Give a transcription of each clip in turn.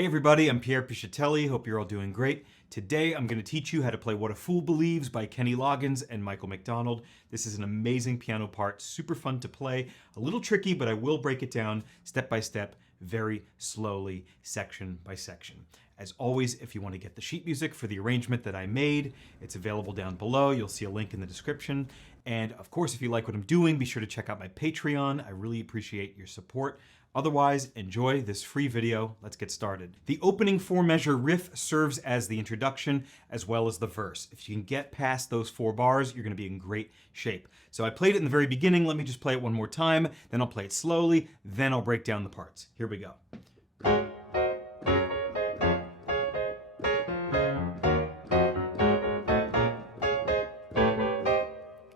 Hey everybody, I'm Pierre Piscitelli. Hope you're all doing great. Today I'm going to teach you how to play What a Fool Believes by Kenny Loggins and Michael McDonald. This is an amazing piano part, super fun to play, a little tricky, but I will break it down step by step, very slowly, section by section. As always, if you want to get the sheet music for the arrangement that I made, it's available down below. You'll see a link in the description. And of course, if you like what I'm doing, be sure to check out my Patreon. I really appreciate your support. Otherwise, enjoy this free video. Let's get started. The opening 4-measure riff serves as the introduction as well as the verse. If you can get past those 4 bars, you're going to be in great shape. So I played it in the very beginning. Let me just play it one more time. Then I'll play it slowly. Then I'll break down the parts. Here we go.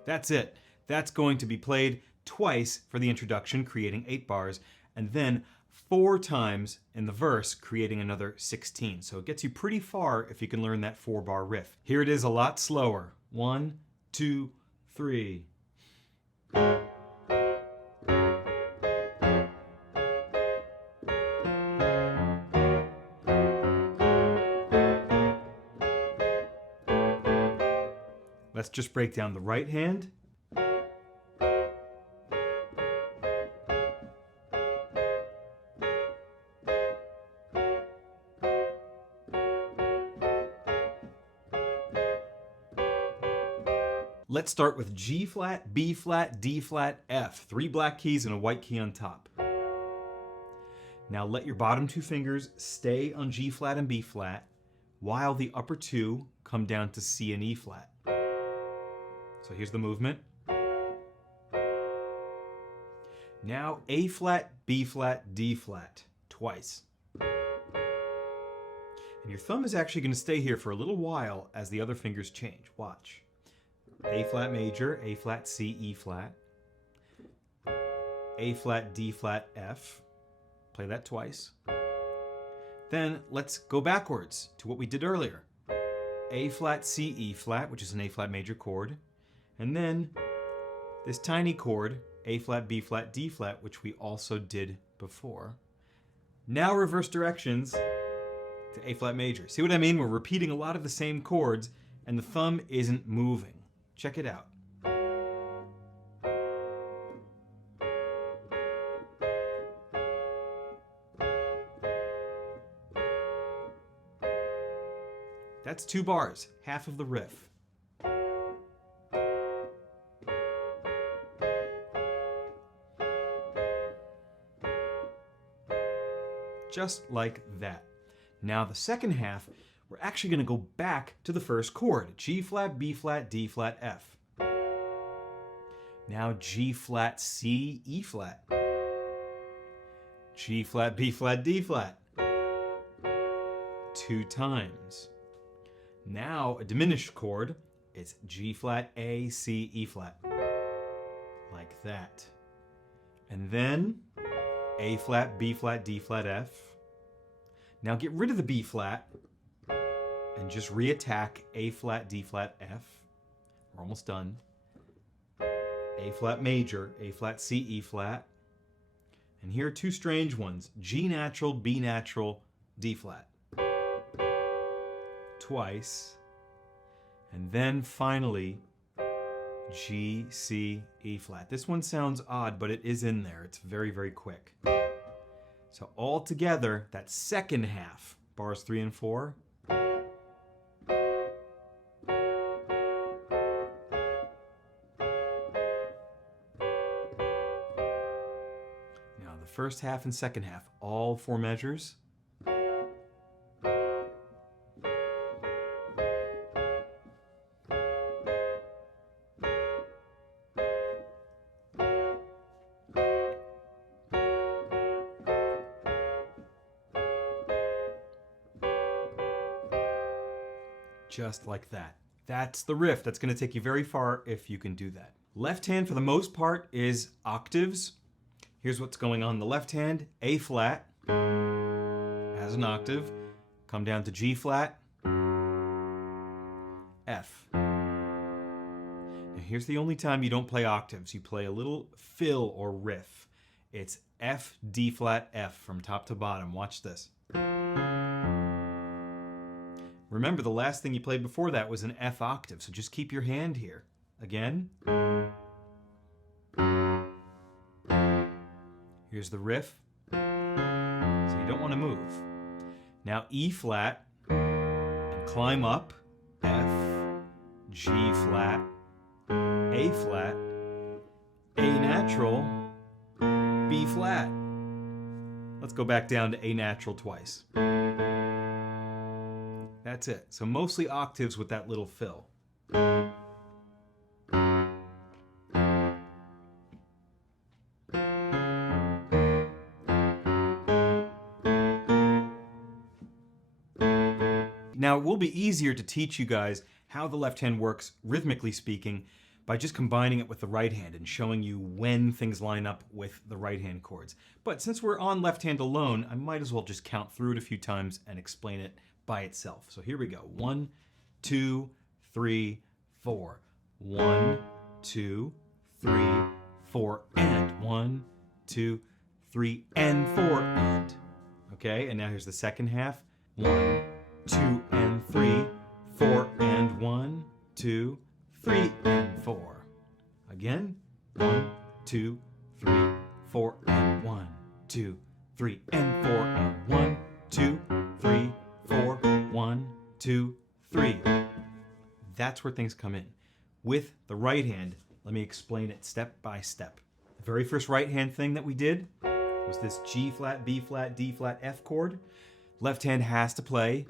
That's it. That's going to be played twice for the introduction, creating 8 bars, and then 4 times in the verse, creating another 16. So it gets you pretty far if you can learn that 4-bar riff. Here it is a lot slower. 1, 2, 3. Let's just break down the right hand. Let's start with G flat, B flat, D flat, F. 3 black keys and a white key on top. Now let your bottom 2 fingers stay on G flat and B flat, while the upper 2 come down to C and E flat. So here's the movement. Now A flat, B flat, D flat, twice. And your thumb is actually going to stay here for a little while as the other fingers change. Watch. A flat major, A flat, C, E flat, A flat, D flat, F. Play that twice. Then let's go backwards to what we did earlier. A flat, C, E flat, which is an A flat major chord. And then this tiny chord, A flat, B flat, D flat, which we also did before. Now reverse directions to A flat major. See what I mean? We're repeating a lot of the same chords and the thumb isn't moving. Check it out. That's 2 bars, half of the riff. Just like that. Now the second half, we're actually going to go back to the first chord, G flat, B flat, D flat, F. Now G flat, C, E flat. G flat, B flat, D flat. 2 times. Now a diminished chord, it's G flat, A, C, E flat. Like that. And then A flat, B flat, D flat, F. Now get rid of the B flat and just reattack A flat, D flat, F. We're almost done. A flat major, A flat, C, E flat. And here are 2 strange ones, G natural, B natural, D flat. Twice. And then finally, G, C, E flat. This one sounds odd, but it is in there. It's very, very quick. So all together, that second half, bars 3 and 4, first half and second half, all 4 measures. Just like that. That's the riff. That's going to take you very far if you can do that. Left hand, for the most part, is octaves. Here's what's going on in the left hand. A flat has an octave. Come down to G flat. F. Now here's the only time you don't play octaves. You play a little fill or riff. It's F, D flat, F from top to bottom. Watch this. Remember, the last thing you played before that was an F octave, so just keep your hand here. Again. Here's the riff. So you don't want to move. Now E flat, and climb up, F, G flat, A flat, A natural, B flat. Let's go back down to A natural twice. That's it. So mostly octaves with that little fill. Now, it will be easier to teach you guys how the left hand works, rhythmically speaking, by just combining it with the right hand and showing you when things line up with the right hand chords. But since we're on left hand alone, I might as well just count through it a few times and explain it by itself. So here we go. 1, 2, 3, 4. 1, 2, 3, 4, and 1, 2, 3, and 4, and. Okay, and now here's the second half. 1, 2, and 3, 4, and 1, 2, 3, and 4. Again. 1, 2, 3, 4, and 1, 2, 3, and 4, and 1, 2, 3, 4, 1, 2, 3. That's where things come in. With the right hand, let me explain it step by step. The very first right hand thing that we did was this G flat, B flat, D flat, F chord. Left hand has to play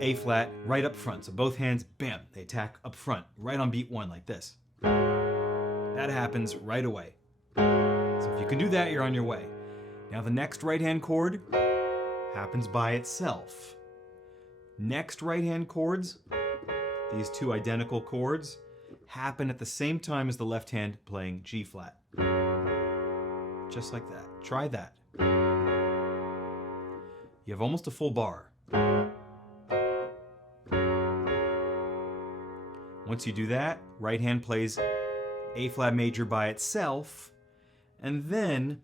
A flat right up front. So both hands, bam, they attack up front, right on beat 1 like this. That happens right away. So if you can do that, you're on your way. Now the next right hand chord happens by itself. Next right hand chords, these two identical chords, happen at the same time as the left hand playing G flat. Just like that. Try that. You have almost a full bar. Once you do that, right hand plays A flat major by itself, and then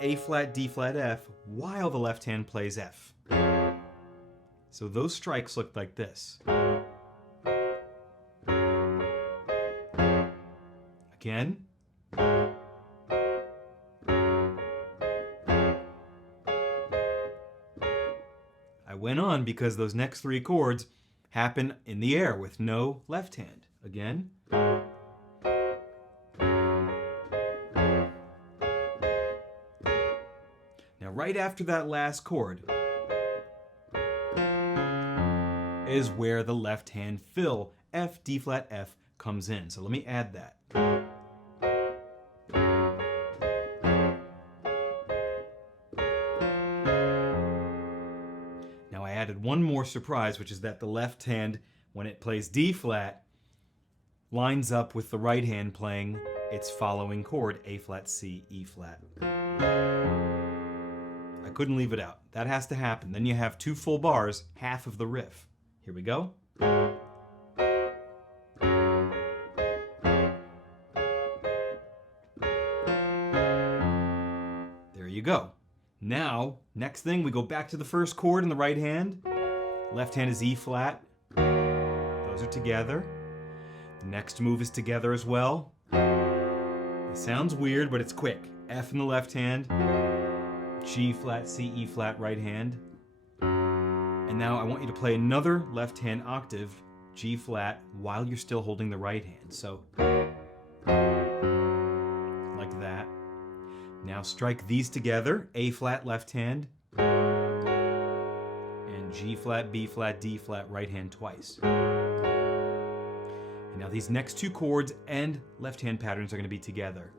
A flat, D flat, F, while the left hand plays F. So those strikes look like this. Again. I went on because those next three chords happen in the air with no left hand. Again. Now right after that last chord is where the left hand fill, F, D flat, F, comes in. So let me add that. Now I added one more surprise, which is that the left hand, when it plays D flat, lines up with the right hand playing its following chord, A flat, C, E flat. I couldn't leave it out. That has to happen. Then you have two full bars, half of the riff. Here we go. There you go. Now, next thing, we go back to the first chord in the right hand. Left hand is E flat. Those are together. The next move is together as well. It sounds weird, but it's quick. F in the left hand. G flat, C, E flat, right hand. And now I want you to play another left hand octave, G flat, while you're still holding the right hand. So, like that. Now strike these together, A flat, left hand, and G flat, B flat, D flat, right hand twice. And now these next two chords and left hand patterns are going to be together.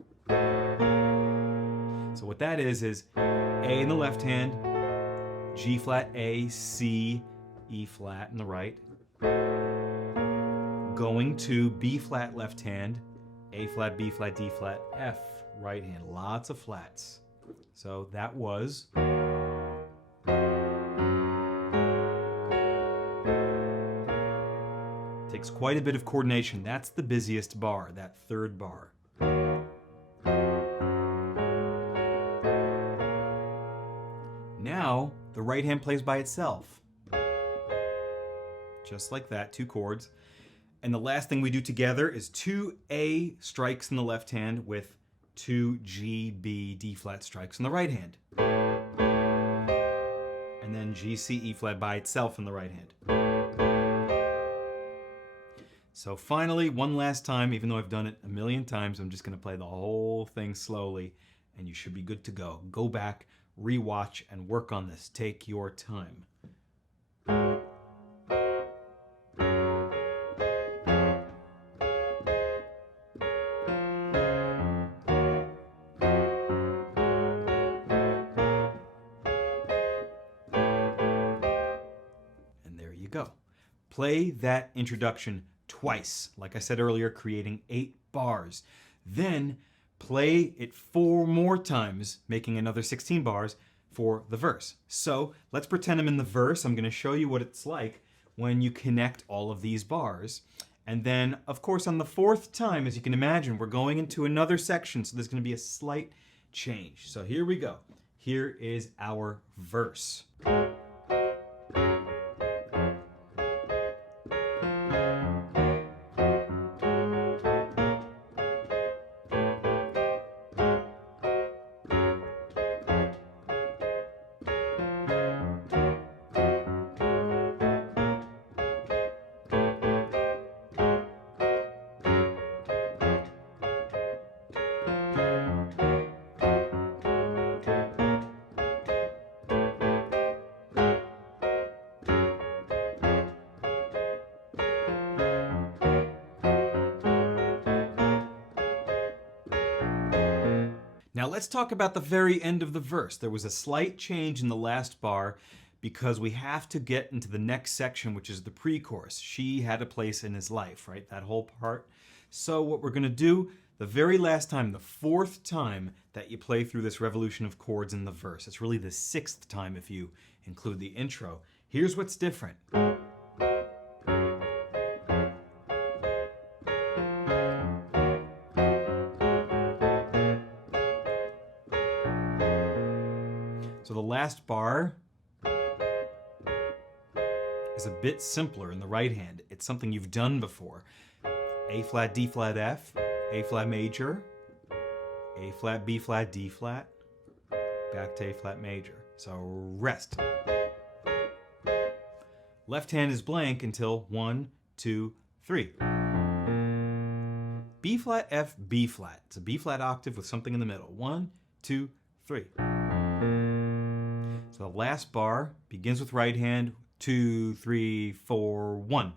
So what that is A in the left hand, G flat, A, C, E flat in the right. Going to B flat left hand, A flat, B flat, D flat, F right hand. Lots of flats. So that was. Takes quite a bit of coordination. That's the busiest bar, that third bar. Now, the right hand plays by itself. just like that, 2 chords. And the last thing we do together is 2 A strikes in the left hand with 2 G, B, D flat strikes in the right hand. And then G, C, E flat by itself in the right hand. So finally, one last time, even though I've done it a million times, I'm just going to play the whole thing slowly, and you should be good to go. Go back, rewatch, and work on this. Take your time. And there you go. Play that introduction twice, like I said earlier, creating 8 bars. Then play it 4 more times, making another 16 bars for the verse. So let's pretend I'm in the verse. I'm going to show you what it's like when you connect all of these bars. And then, of course, on the 4th time, as you can imagine, we're going into another section, so there's going to be a slight change. So here we go. Here is our verse. Now let's talk about the very end of the verse. There was a slight change in the last bar because we have to get into the next section, which is the pre-chorus. She had a place in his life, right? That whole part. So what we're going to do, the very last time, the 4th time that you play through this revolution of chords in the verse. It's really the 6th time if you include the intro. Here's what's different. So the last bar is a bit simpler in the right hand. It's something you've done before. A flat, D flat, F, A flat major, A flat, B flat, D flat, back to A flat major. So rest. Left hand is blank until 1, 2, 3. B flat, F, B flat. It's a B flat octave with something in the middle. 1, 2, 3. So the last bar begins with right hand, 2, 3, 4, 1.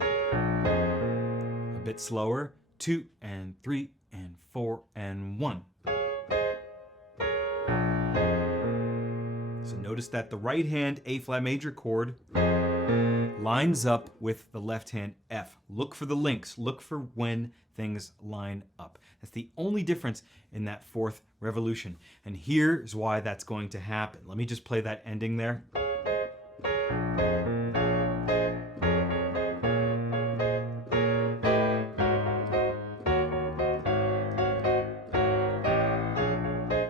A bit slower, 2 and 3 and 4 and 1. So notice that the right hand A flat major chord lines up with the left hand F. Look for the links. Look for when things line up. That's the only difference in that 4th revolution. And here's why that's going to happen. Let me just play that ending there.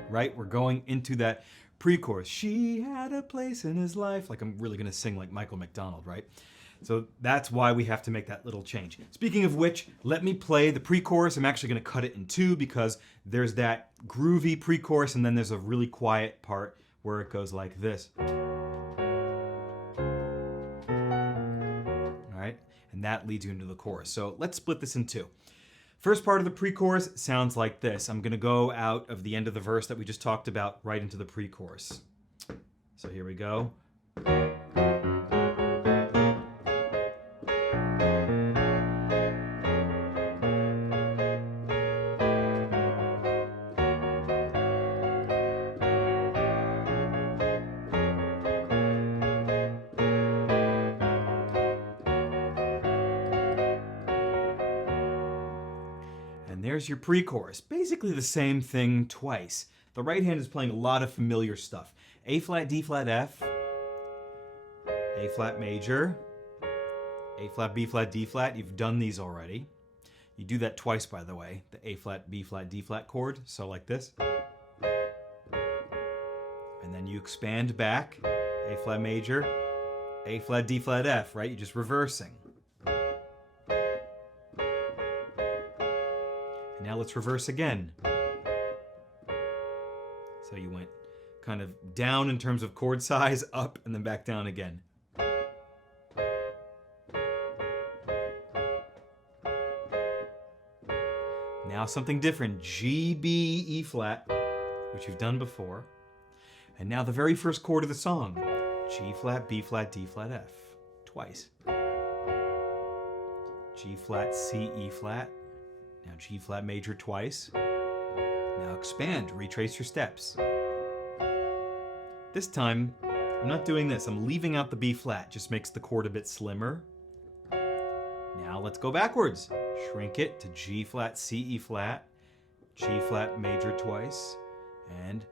Right? We're going into that pre-chorus. She had a place in his life. Like I'm really going to sing like Michael McDonald, right? So that's why we have to make that little change. Speaking of which, let me play the pre-chorus. I'm actually going to cut it in 2 because there's that groovy pre-chorus and then there's a really quiet part where it goes like this. All right? And that leads you into the chorus. So let's split this in 2. First part of the pre-chorus sounds like this. I'm going to go out of the end of the verse that we just talked about right into the pre-chorus. So here we go. There's your pre-chorus. Basically the same thing twice. The right hand is playing a lot of familiar stuff. A flat, D flat, F, A flat major, A flat, B flat, D flat. You've done these already. You do that twice, by the way, the A flat, B flat, D flat chord. So like this. And then you expand back, A flat major, A flat, D flat, F, right? You're just reversing. And now let's reverse again. So you went kind of down in terms of chord size, up, and then back down again. Now something different, G, B, E flat, which you've done before. And now the very first chord of the song, G flat, B flat, D flat, F, twice. G flat, C, E flat, now G flat major twice. Now expand, retrace your steps. This time, I'm not doing this, I'm leaving out the B flat, just makes the chord a bit slimmer. Now let's go backwards. Shrink it to G flat, C, E flat, G flat major twice, and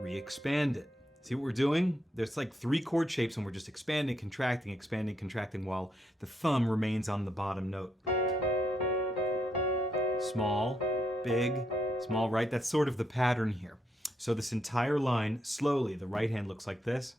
re-expand it. See what we're doing? There's like 3 chord shapes and we're just expanding, contracting while the thumb remains on the bottom note. Small, big, small, right? That's sort of the pattern here. So this entire line, slowly, the right hand looks like this.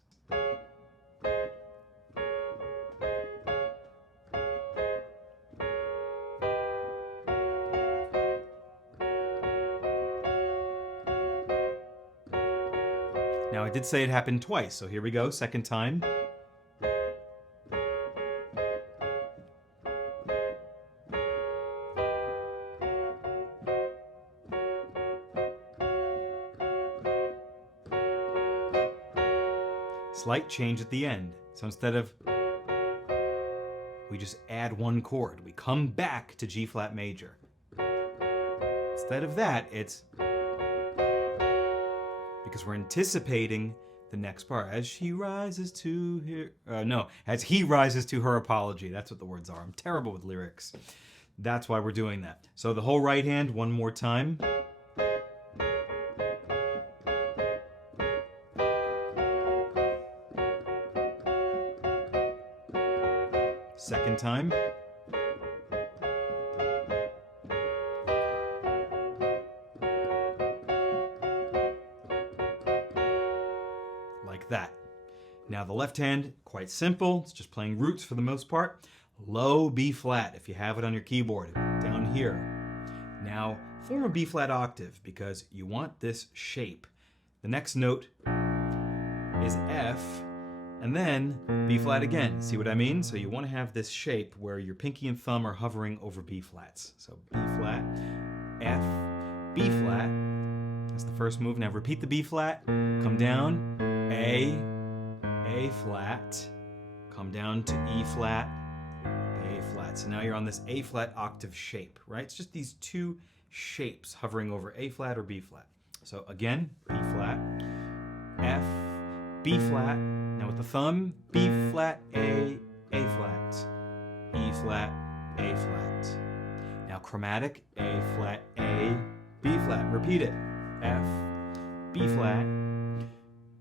Now I did say it happened twice, so here we go, second time. Slight change at the end. So instead of, we just add 1 chord. We come back to G flat major. Instead of that, it's, because we're anticipating the next part. As she rises to her, as he rises to her apology. That's what the words are. I'm terrible with lyrics. That's why we're doing that. So the whole right hand, one more time. Second time. Like that. Now the left hand, quite simple. It's just playing roots for the most part. Low B flat, if you have it on your keyboard, down here. Now form a B flat octave because you want this shape. The next note is F, and then B flat again. See what I mean? So you want to have this shape where your pinky and thumb are hovering over B flats. So B flat, F, B flat. That's the first move. Now repeat the B flat, come down, A flat, come down to E flat, A flat. So now you're on this A flat octave shape, right? It's just these 2 shapes hovering over A flat or B flat. So again, B flat, F, B flat. Now with the thumb, B flat, A flat, E flat, A flat. Now chromatic, A flat, A, B flat. Repeat it. F, B flat,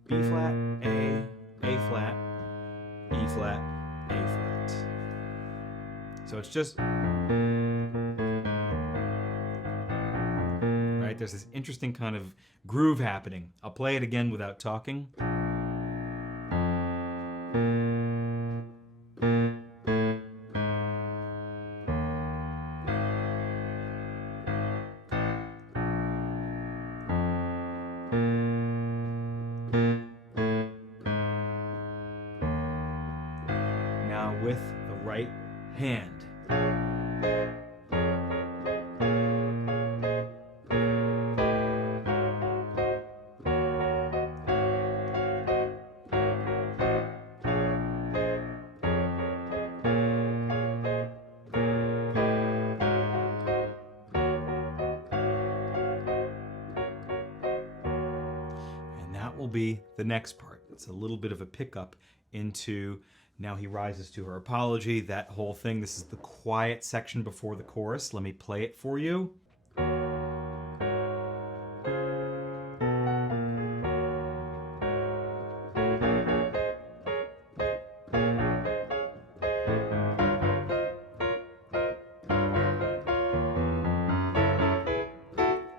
B flat, A flat, E flat, A flat. So it's just, right? There's this interesting kind of groove happening. I'll play it again without talking. With the right hand. And that will be the next part. It's a little bit of a pickup into Now he rises to her apology, that whole thing. This is the quiet section before the chorus. Let me play it for you.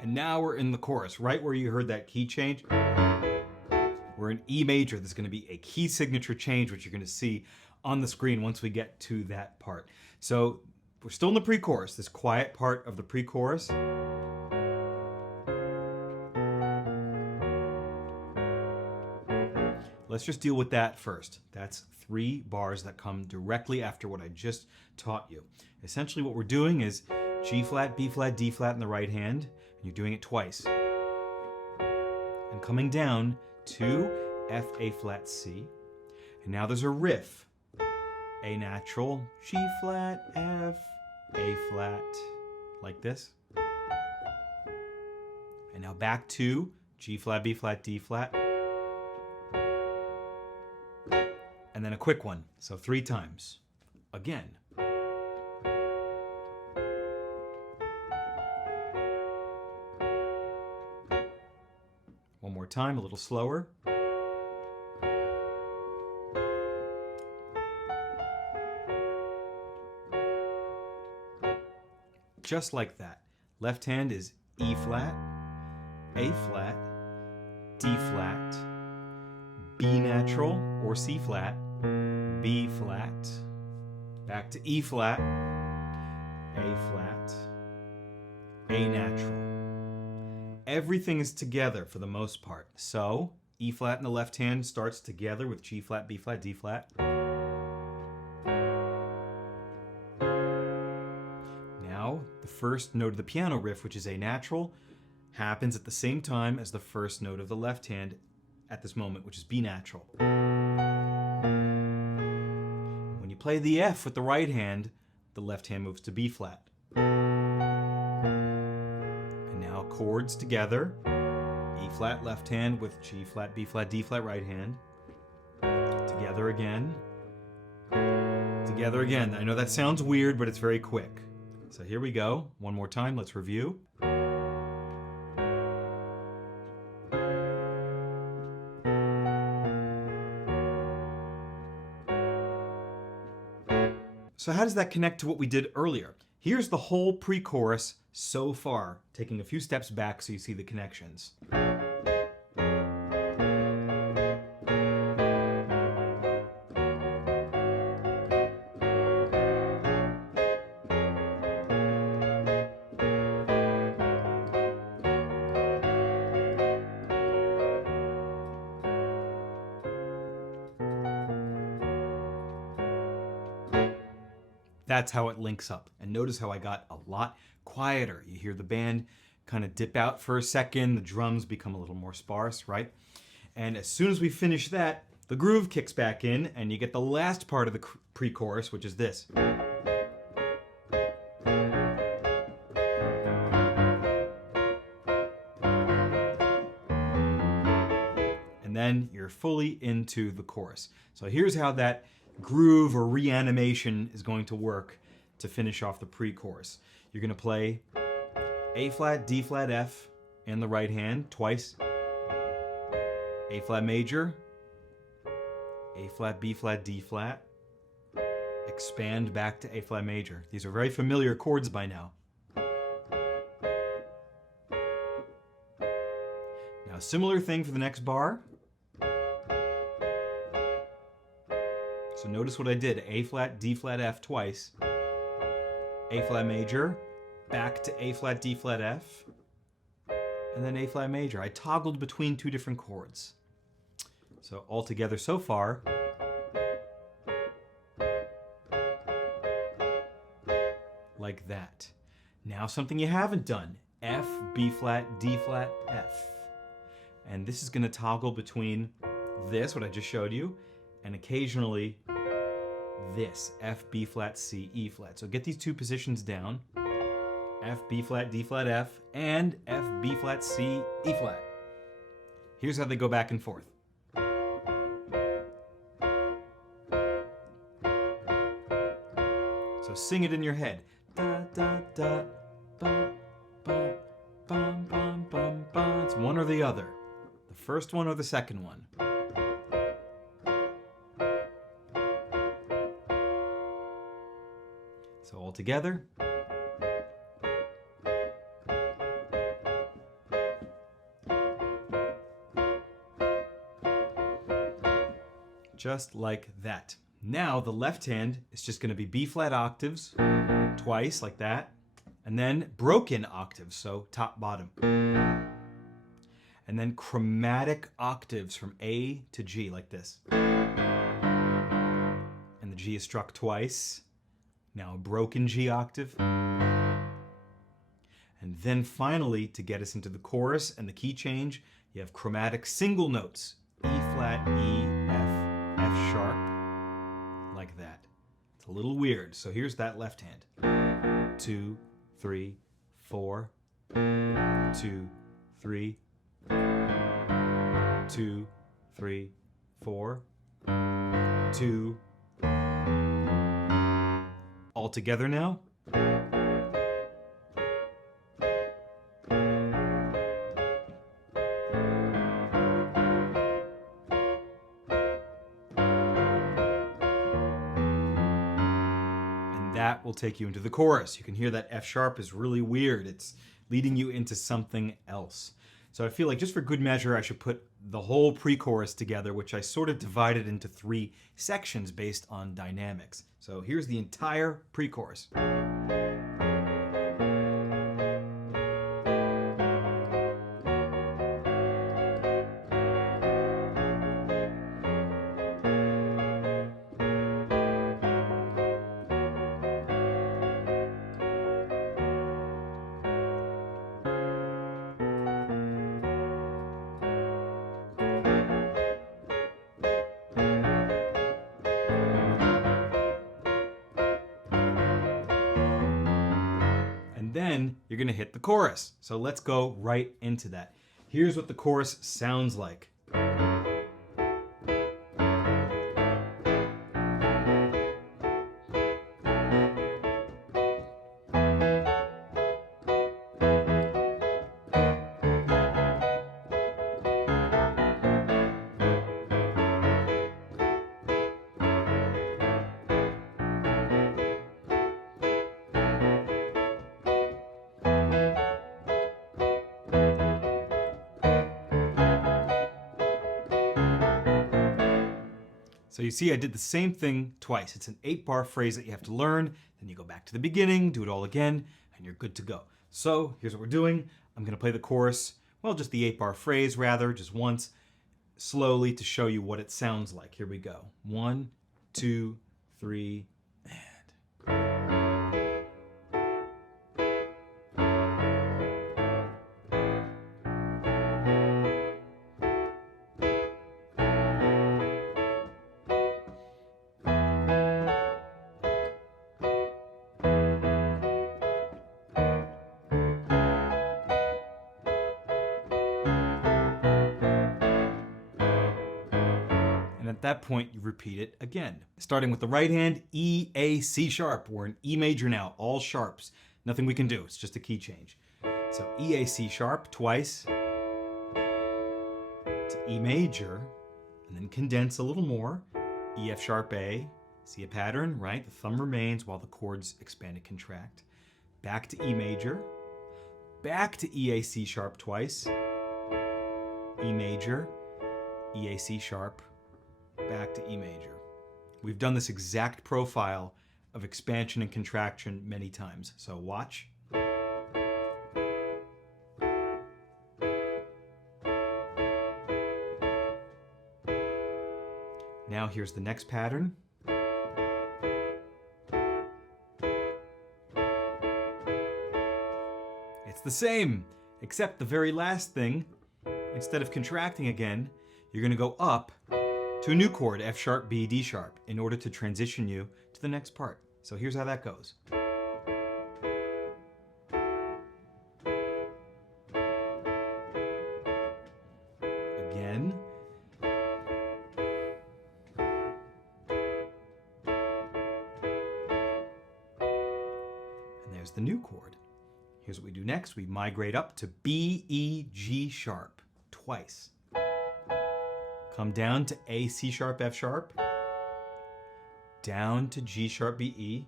And now we're in the chorus, right where you heard that key change. We're we're in E major. There's going to be a key signature change, which you're going to see on the screen once we get to that part. So we're still in the pre-chorus, this quiet part of the pre-chorus. Let's just deal with that first. That's 3 bars that come directly after what I just taught you. Essentially what we're doing is G flat, B flat, D flat in the right hand, and you're doing it twice. And coming down to F, A flat, C. And now there's a riff. A natural, G flat, F, A flat, like this. And now back to G flat, B flat, D flat. And then a quick one, so 3 times. Again. One more time, a little slower. Just like that. Left hand is E flat, A flat, D flat, B natural or C flat, B flat, back to E flat, A flat, A natural. Everything is together for the most part. So E flat in the left hand starts together with G flat, B flat, D flat. Now the first note of the piano riff, which is A natural, happens at the same time as the first note of the left hand at this moment, which is B natural. When you play the F with the right hand, the left hand moves to B flat. And now chords together, E flat left hand with G flat, B flat, D flat right hand. Together again. Together again. I know that sounds weird, but it's very quick. So here we go. One more time, let's review. So how does that connect to what we did earlier? Here's the whole pre-chorus so far, taking a few steps back so you see the connections. That's how it links up. And notice how I got a lot quieter. You hear the band kind of dip out for a second, the drums become a little more sparse, right? And as soon as we finish that, the groove kicks back in and you get the last part of the pre-chorus, which is this. And then you're fully into the chorus. So here's how that groove or reanimation is going to work to finish off the pre-chorus. You're going to play A flat, D flat, F in the right hand twice. A flat major, A flat, B flat, D flat. Expand back to A flat major. These are very familiar chords by now. Now, similar thing for the next bar. So notice what I did, A flat, D flat, F twice, A flat major, back to A flat, D flat, F, and then A flat major. I toggled between 2 different chords. So all together so far, like that. Now something you haven't done, F, B flat, D flat, F. And this is going to toggle between this, what I just showed you, and occasionally this, F, B flat, C, E flat. So get these 2 positions down, F, B flat, D flat, F, and F, B flat, C, E flat. Here's how they go back and forth. So sing it in your head. Da, da, da, ba, ba, bum, bum, bum, bum. It's one or the other. The first one or the second one. So all together. Just like that. Now the left hand is just going to be B flat octaves twice like that, and then broken octaves, so top bottom. And then chromatic octaves from A to G like this. And the G is struck twice. Now a broken G octave. And then finally, to get us into the chorus and the key change, you have chromatic single notes. E flat, E, F, F sharp, like that. It's a little weird, so here's that left hand. 2, 3, 4, 2, 3, 2, 3, 4, 2. All together now. That will take you into the chorus. You can hear that F sharp is really weird. It's leading you into something else. So I feel like just for good measure, I should put the whole pre-chorus together, which I sort of divided into 3 sections based on dynamics. So here's the entire pre-chorus. Then you're going to hit the chorus. So let's go right into that. Here's what the chorus sounds like. So you see I did the same thing twice. It's an 8-bar phrase that you have to learn, then you go back to the beginning, do it all again, and you're good to go. So here's what we're doing. I'm going to play the chorus, well, just the 8-bar phrase rather, just once, slowly to show you what it sounds like. Here we go. 1, 2, 3, and... At that point, you repeat it again. Starting with the right hand, E, A, C sharp. We're in E major now, all sharps. Nothing we can do, it's just a key change. So E, A, C sharp twice to E major, and then condense a little more. E, F sharp, A. See a pattern, right? The thumb remains while the chords expand and contract. Back to E major, back to E, A, C sharp twice. E major, E, A, C sharp, back to E major. We've done this exact profile of expansion and contraction many times. So watch. Now here's the next pattern. It's the same, except the very last thing, instead of contracting again, you're going to go up to a new chord, F sharp, B, D sharp, in order to transition you to the next part. So here's how that goes. Again. And there's the new chord. Here's what we do next. We migrate up to B, E, G sharp, twice. Come down to A, C sharp, F sharp, down to G sharp, B, E,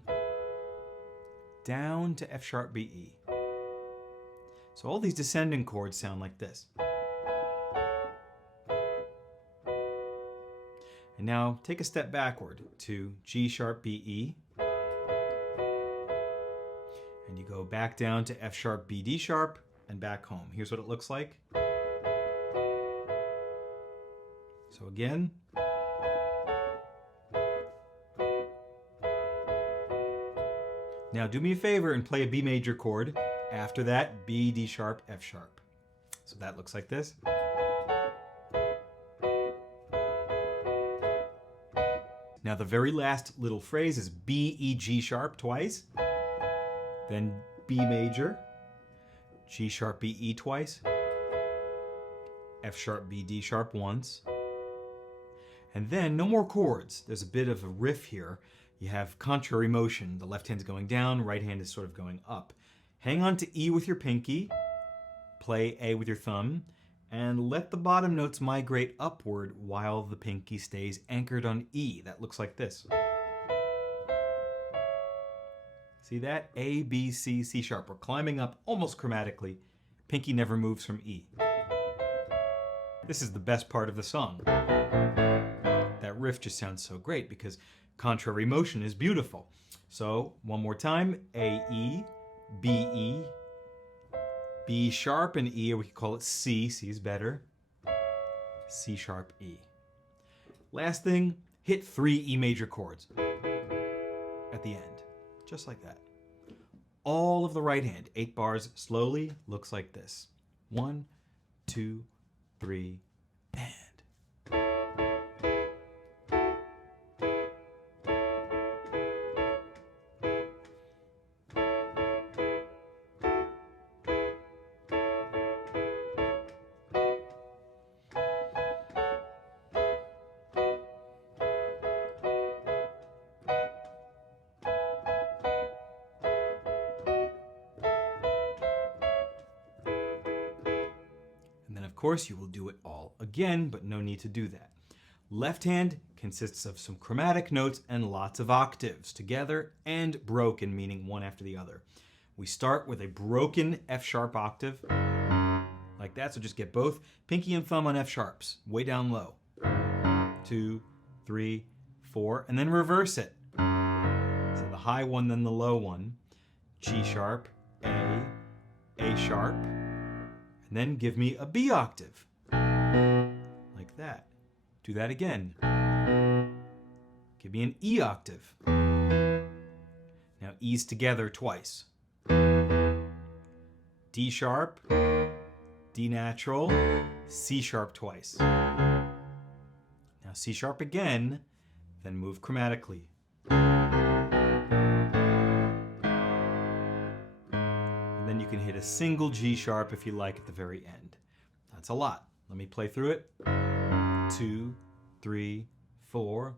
down to F sharp, B, E. So all these descending chords sound like this. And now take a step backward to G sharp, B, E. And you go back down to F sharp, B, D sharp, and back home. Here's what it looks like. So again. Now do me a favor and play a B major chord. After that, B, D sharp, F sharp. So that looks like this. Now the very last little phrase is B, E, G sharp twice. Then B major, G sharp, B, E twice. F sharp, B, D sharp once. And then no more chords. There's a bit of a riff here. You have contrary motion. The left hand's going down, right hand is sort of going up. Hang on to E with your pinky, play A with your thumb, and let the bottom notes migrate upward while the pinky stays anchored on E. That looks like this. See that? A, B, C, C sharp. We're climbing up almost chromatically. Pinky never moves from E. This is the best part of the song. That riff just sounds so great because contrary motion is beautiful. So one more time, A, E, B, E, B sharp and E, or we could call it C. C is better. C sharp, E. Last thing, hit 3 E major chords at the end, just like that. All of the right hand, 8 bars slowly, looks like this. 1, 2, 3, and. Of course, you will do it all again, but no need to do that. Left hand consists of some chromatic notes and lots of octaves, together and broken, meaning one after the other. We start with a broken F sharp octave, like that, so just get both pinky and thumb on F sharps, way down low. 2, 3, 4, and then reverse it. So the high one, then the low one. G sharp, A sharp, and then give me a B octave, like that. Do that again. Give me an E octave. Now E's together twice. D sharp, D natural, C sharp twice. Now C sharp again, then move chromatically. Then you can hit a single G sharp if you like at the very end. That's a lot. Let me play through it. 2, 3, 4.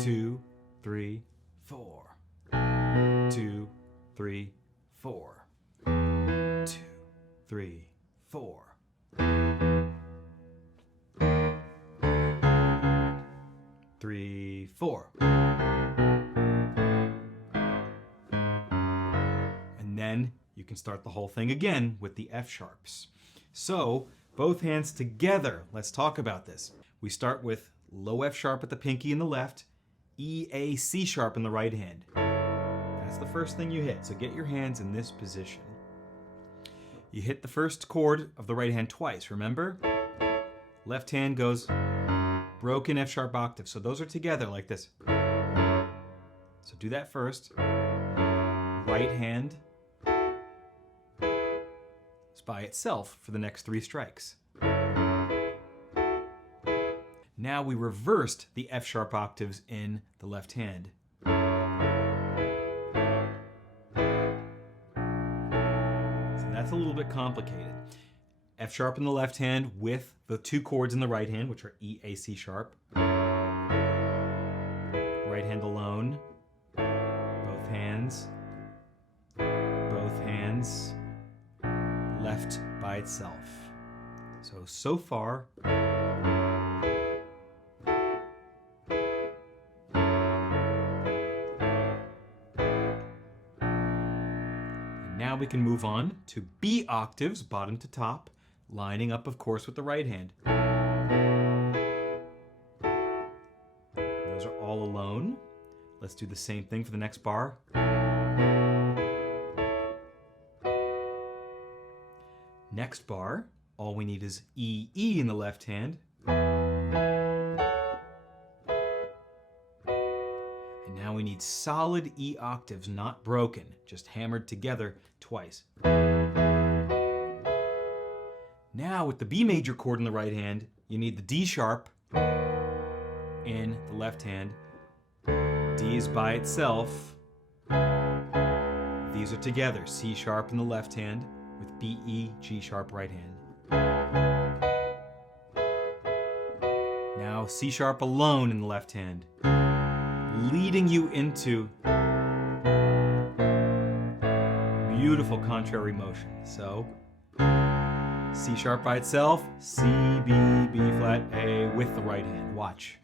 2, 3, 4. 2, 3, 4. 2, 3, 4. 3, 4. Then you can start the whole thing again with the F sharps. So both hands together, let's talk about this. We start with low F sharp at the pinky in the left, E, A, C sharp in the right hand. That's the first thing you hit, so get your hands in this position. You hit the first chord of the right hand twice, remember? Left hand goes broken F sharp octave, so those are together like this. So do that first. Right hand by itself for the next 3 strikes. Now we reversed the F sharp octaves in the left hand. So that's a little bit complicated. F sharp in the left hand with the 2 chords in the right hand, which are E, A, C sharp. Right hand alone. Both hands. Both hands. Left by itself. So far, and now we can move on to B octaves, bottom to top, lining up, of course, with the right hand. Those are all alone. Let's do the same thing for the next bar. Next bar, all we need is E, E in the left hand. And now we need solid E octaves, not broken, just hammered together twice. Now with the B major chord in the right hand, you need the D sharp in the left hand. D is by itself. These are together, C sharp in the left hand with B, E, G sharp right hand. Now C sharp alone in the left hand, leading you into beautiful contrary motion. So C sharp by itself, C, B, B flat, A with the right hand. Watch.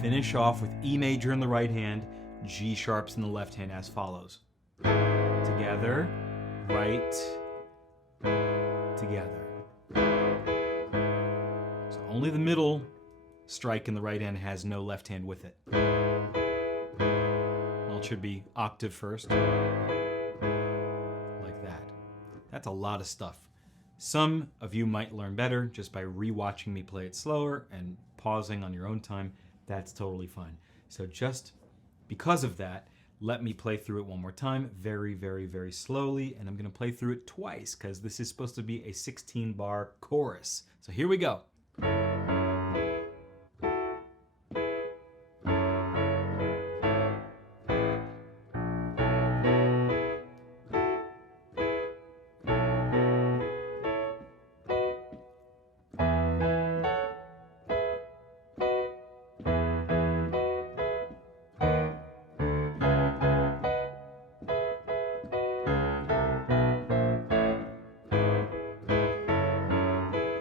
Finish off with E major in the right hand, G sharps in the left hand as follows. Together, right, together. So only the middle strike in the right hand has no left hand with it. Well, it should be octave first. Like that. That's a lot of stuff. Some of you might learn better just by re-watching me play it slower and pausing on your own time. That's totally fine. So just because of that, let me play through it one more time, very, very, very slowly, and I'm gonna play through it twice because this is supposed to be a 16-bar chorus. So here we go.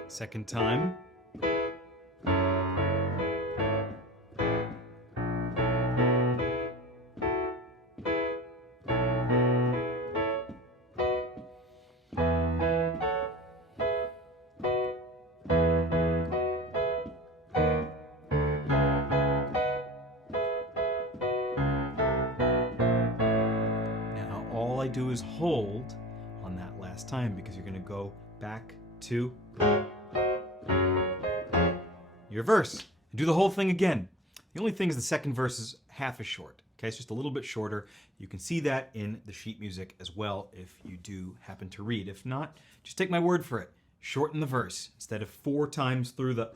Second time. Now all I do is hold on that last time because you're going to go back to your verse and do the whole thing again. The only thing is the second verse is half as short. Okay, it's just a little bit shorter. You can see that in the sheet music as well if you do happen to read. If not, just take my word for it. Shorten the verse. Instead of 4 times through that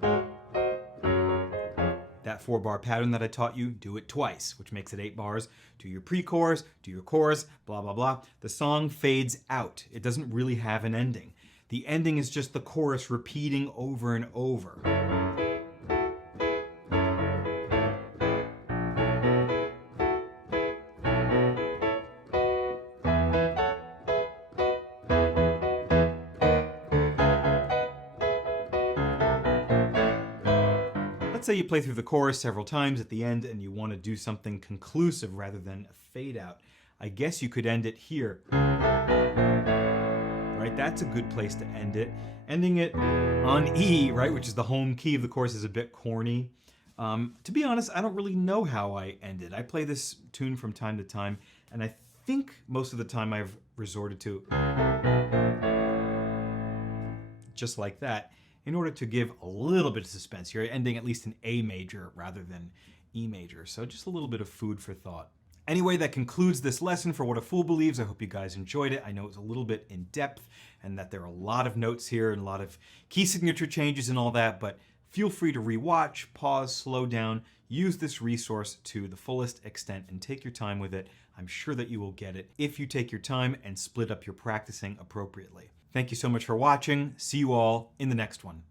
4-bar pattern that I taught you, do it twice, which makes it 8 bars. Do your pre-chorus, do your chorus, blah, blah, blah. The song fades out. It doesn't really have an ending. The ending is just the chorus repeating over and over. Let's say you play through the chorus several times at the end and you want to do something conclusive rather than a fade out. I guess you could end it here. Right? That's a good place to end it. Ending it on E, right, which is the home key of the chorus, is a bit corny. To be honest, I don't really know how I end it. I play this tune from time to time, and I think most of the time I've resorted to just like that, in order to give a little bit of suspense. You're ending at least in A major rather than E major, so just a little bit of food for thought. Anyway, that concludes this lesson for What a Fool Believes. I hope you guys enjoyed it. I know it's a little bit in depth and that there are a lot of notes here and a lot of key signature changes and all that, but feel free to rewatch, pause, slow down, use this resource to the fullest extent and take your time with it. I'm sure that you will get it if you take your time and split up your practicing appropriately. Thank you so much for watching. See you all in the next one.